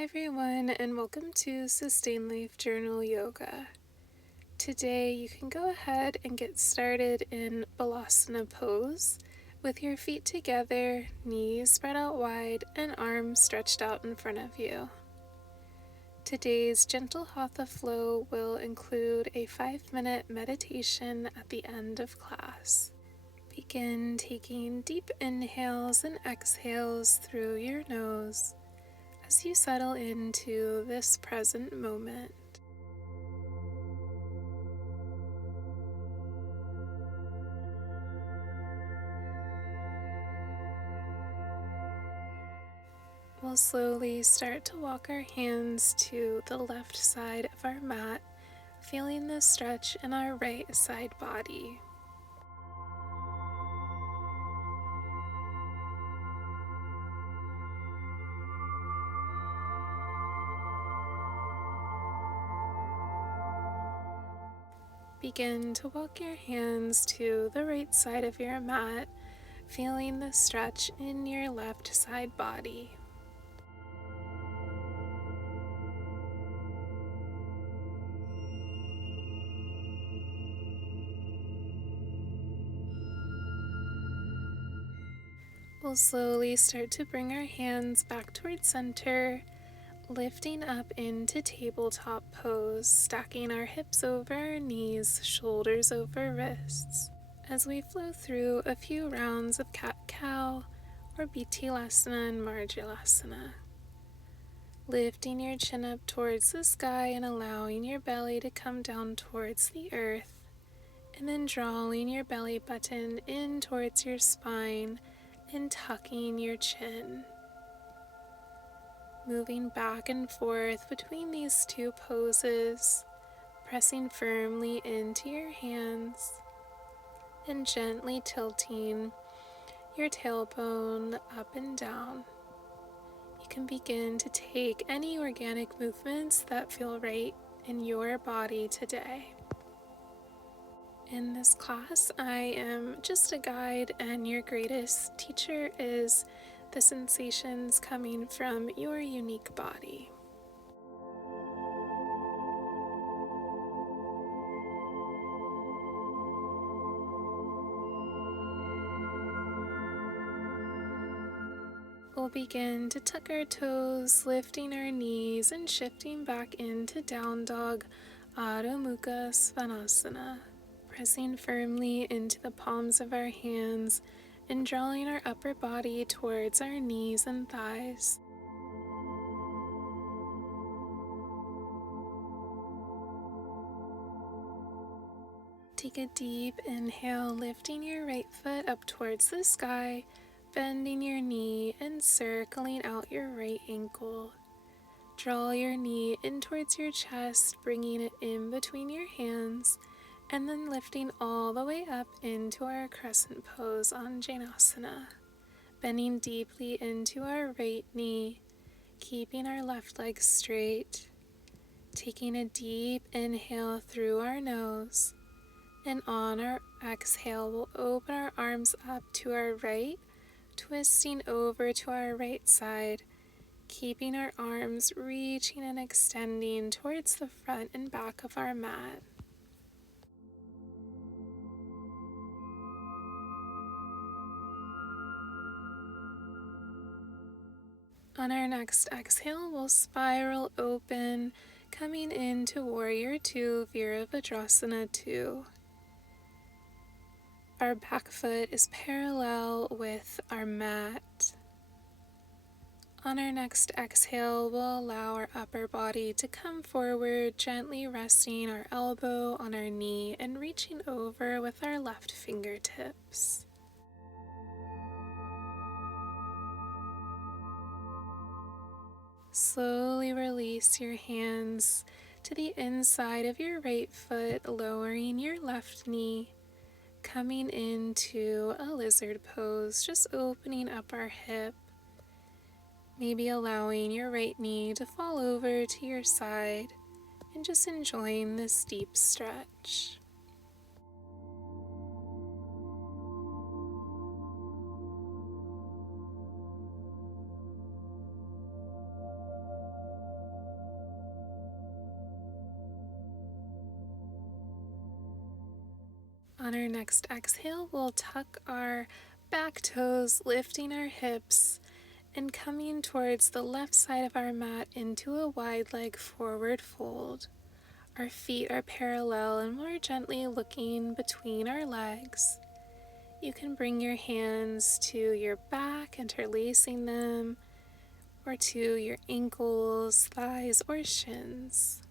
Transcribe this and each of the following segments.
Hi everyone, and welcome to Sustain Life Journal Yoga. Today you can go ahead and get started in Balasana pose with your feet together, knees spread out wide, and arms stretched out in front of you. Today's gentle Hatha flow will include a 5-minute meditation at the end of class. Begin taking deep inhales and exhales through your nose as you settle into this present moment. We'll slowly start to walk our hands to the left side of our mat, feeling the stretch in our right side body. Begin to walk your hands to the right side of your mat, feeling the stretch in your left side body. We'll slowly start to bring our hands back towards center, lifting up into tabletop pose, stacking our hips over our knees, shoulders over wrists, as we flow through a few rounds of cat-cow or Bitilasana and Marjalasana. Lifting your chin up towards the sky and allowing your belly to come down towards the earth, and then drawing your belly button in towards your spine and tucking your chin. Moving back and forth between these two poses, pressing firmly into your hands and gently tilting your tailbone up and down. You can begin to take any organic movements that feel right in your body today. In this class, I am just a guide, and your greatest teacher is the sensations coming from your unique body. We'll begin to tuck our toes, lifting our knees and shifting back into down dog, Adho Mukha Svanasana. Pressing firmly into the palms of our hands and drawing our upper body towards our knees and thighs. Take a deep inhale, lifting your right foot up towards the sky, bending your knee and circling out your right ankle. Draw your knee in towards your chest, bringing it in between your hands, and then lifting all the way up into our crescent pose on Janasana, bending deeply into our right knee, keeping our left leg straight, taking a deep inhale through our nose, and on our exhale, we'll open our arms up to our right, twisting over to our right side, keeping our arms reaching and extending towards the front and back of our mat. On our next exhale, we'll spiral open, coming into Warrior 2, Virabhadrasana 2. Our back foot is parallel with our mat. On our next exhale, we'll allow our upper body to come forward, gently resting our elbow on our knee and reaching over with our left fingertips. Slowly release your hands to the inside of your right foot, lowering your left knee, coming into a lizard pose, just opening up our hip, maybe allowing your right knee to fall over to your side, and just enjoying this deep stretch. On our next exhale, we'll tuck our back toes, lifting our hips, and coming towards the left side of our mat into a wide leg forward fold. Our feet are parallel and we're gently looking between our legs. You can bring your hands to your back, interlacing them, or to your ankles, thighs, or shins.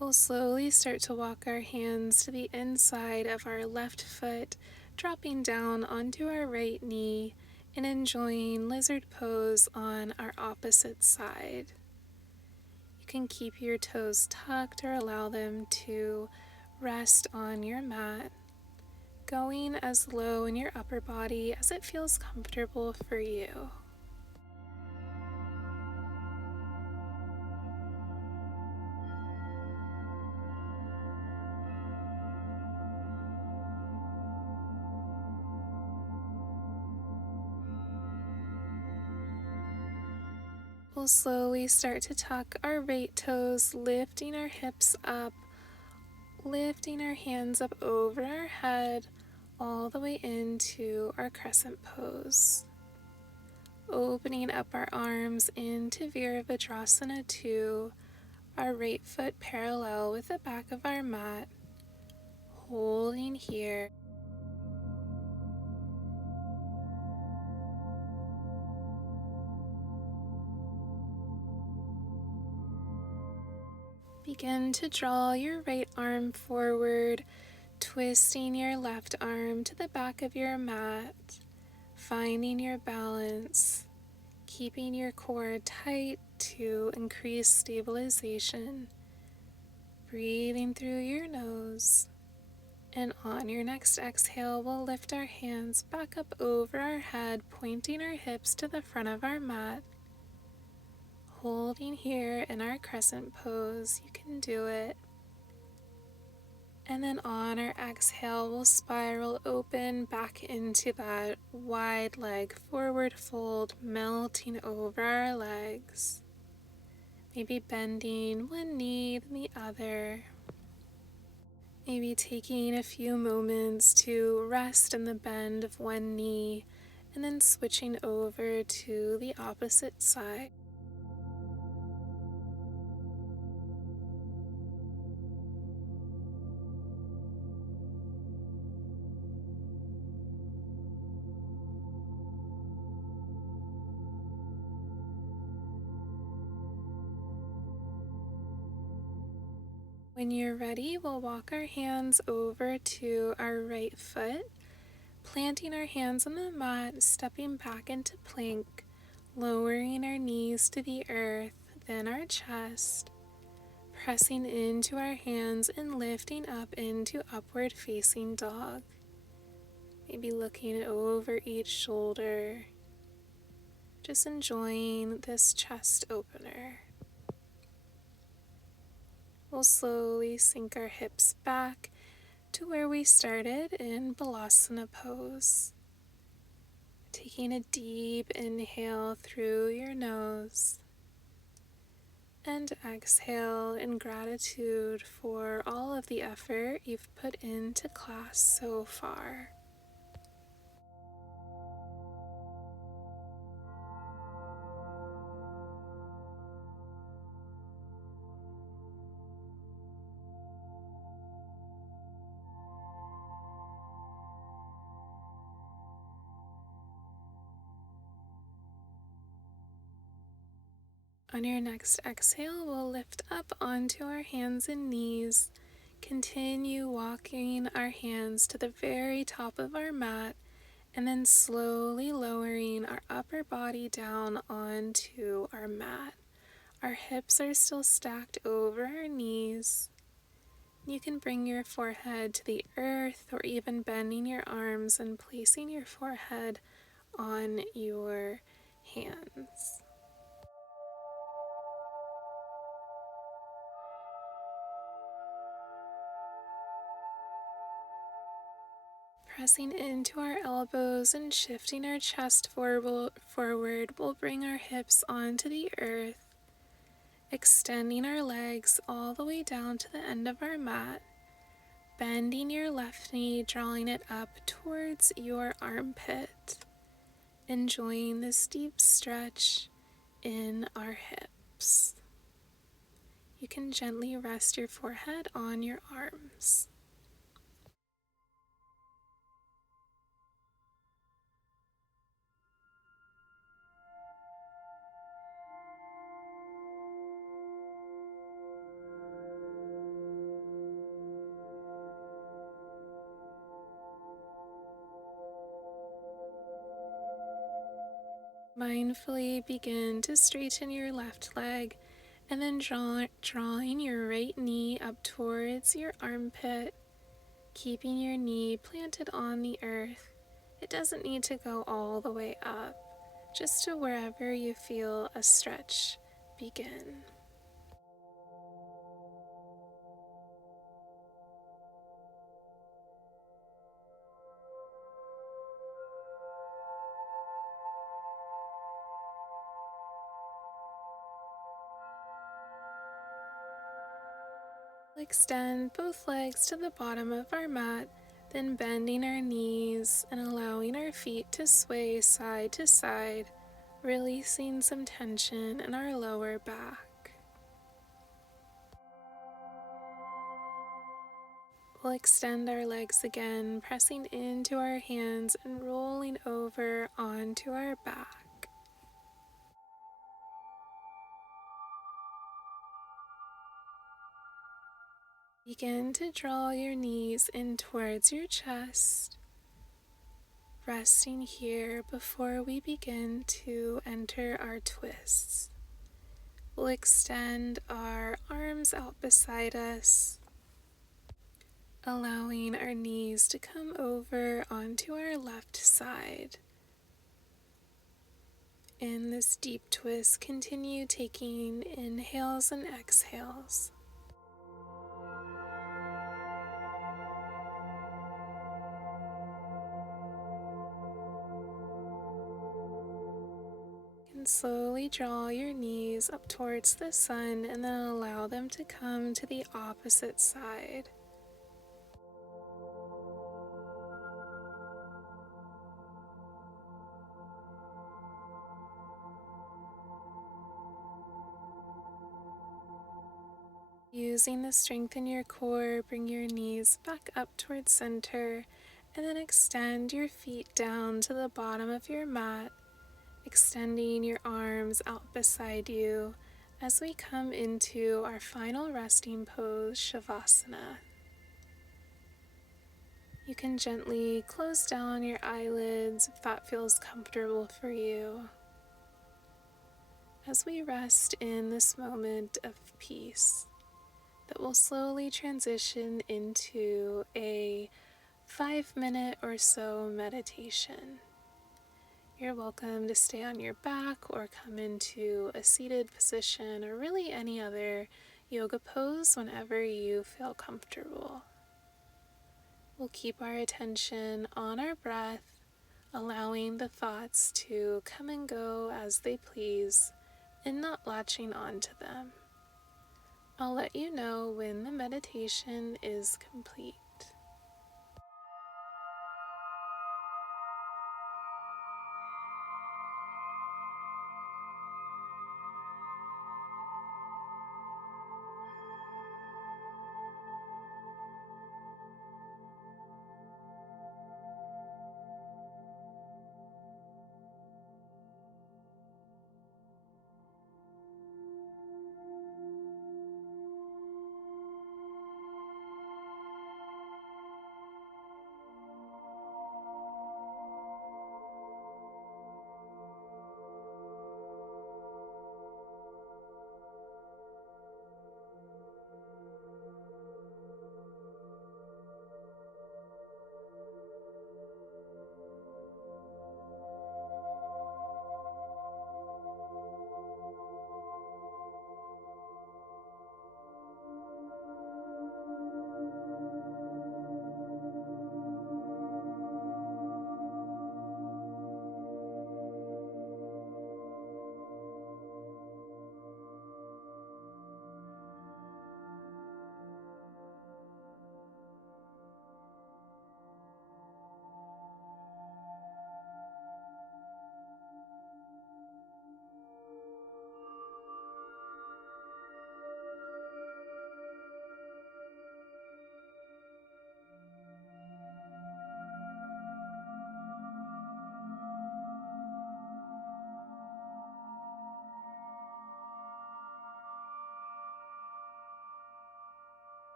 We'll slowly start to walk our hands to the inside of our left foot, dropping down onto our right knee and enjoying lizard pose on our opposite side. You can keep your toes tucked or allow them to rest on your mat, going as low in your upper body as it feels comfortable for you. We'll slowly start to tuck our right toes, lifting our hips up, lifting our hands up over our head, all the way into our crescent pose. Opening up our arms into Virabhadrasana 2, our right foot parallel with the back of our mat, holding here. Begin to draw your right arm forward, twisting your left arm to the back of your mat, finding your balance, keeping your core tight to increase stabilization. Breathing through your nose. And on your next exhale, we'll lift our hands back up over our head, pointing our hips to the front of our mat. Holding here in our crescent pose, you can do it. And then on our exhale, we'll spiral open back into that wide leg forward fold, melting over our legs. Maybe bending one knee then the other. Maybe taking a few moments to rest in the bend of one knee and then switching over to the opposite side. When you're ready, we'll walk our hands over to our right foot, planting our hands on the mat, stepping back into plank, lowering our knees to the earth, then our chest, pressing into our hands and lifting up into upward facing dog. Maybe looking over each shoulder, just enjoying this chest opener. We'll slowly sink our hips back to where we started in Balasana pose. Taking a deep inhale through your nose and exhale in gratitude for all of the effort you've put into class so far. On your next exhale, we'll lift up onto our hands and knees. Continue walking our hands to the very top of our mat and then slowly lowering our upper body down onto our mat. Our hips are still stacked over our knees. You can bring your forehead to the earth or even bending your arms and placing your forehead on your hands. Pressing into our elbows and shifting our chest forward will bring our hips onto the earth, extending our legs all the way down to the end of our mat, bending your left knee, drawing it up towards your armpit, enjoying this deep stretch in our hips. You can gently rest your forehead on your arms. Mindfully begin to straighten your left leg and then drawing your right knee up towards your armpit, keeping your knee planted on the earth. It doesn't need to go all the way up, just to wherever you feel a stretch begin. Extend both legs to the bottom of our mat, then bending our knees and allowing our feet to sway side to side, releasing some tension in our lower back. We'll extend our legs again, pressing into our hands and rolling over onto our back. Begin to draw your knees in towards your chest, resting here before we begin to enter our twists. We'll extend our arms out beside us, allowing our knees to come over onto our left side. In this deep twist, continue taking inhales and exhales. And slowly draw your knees up towards the sun and then allow them to come to the opposite side. Using the strength in your core, bring your knees back up towards center and then extend your feet down to the bottom of your mat, extending your arms out beside you as we come into our final resting pose, Shavasana. You can gently close down your eyelids if that feels comfortable for you, as we rest in this moment of peace that will slowly transition into a 5-minute or so meditation. You're welcome to stay on your back or come into a seated position or really any other yoga pose whenever you feel comfortable. We'll keep our attention on our breath, allowing the thoughts to come and go as they please and not latching onto them. I'll let you know when the meditation is complete.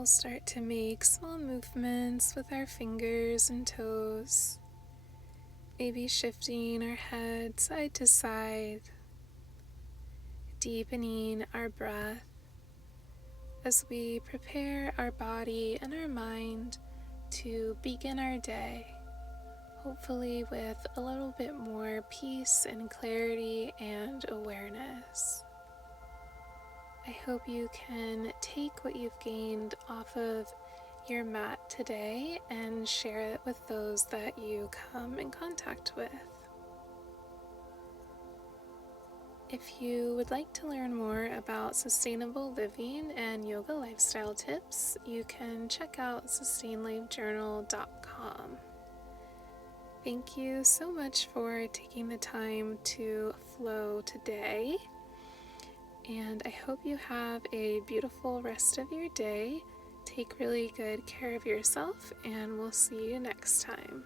we'll start to make small movements with our fingers and toes, maybe shifting our head side to side, deepening our breath as we prepare our body and our mind to begin our day, hopefully with a little bit more peace and clarity and awareness. I hope you can take what you've gained off of your mat today and share it with those that you come in contact with. If you would like to learn more about sustainable living and yoga lifestyle tips, you can check out sustainlifejournal.com. Thank you so much for taking the time to flow today, and I hope you have a beautiful rest of your day. Take really good care of yourself, and we'll see you next time.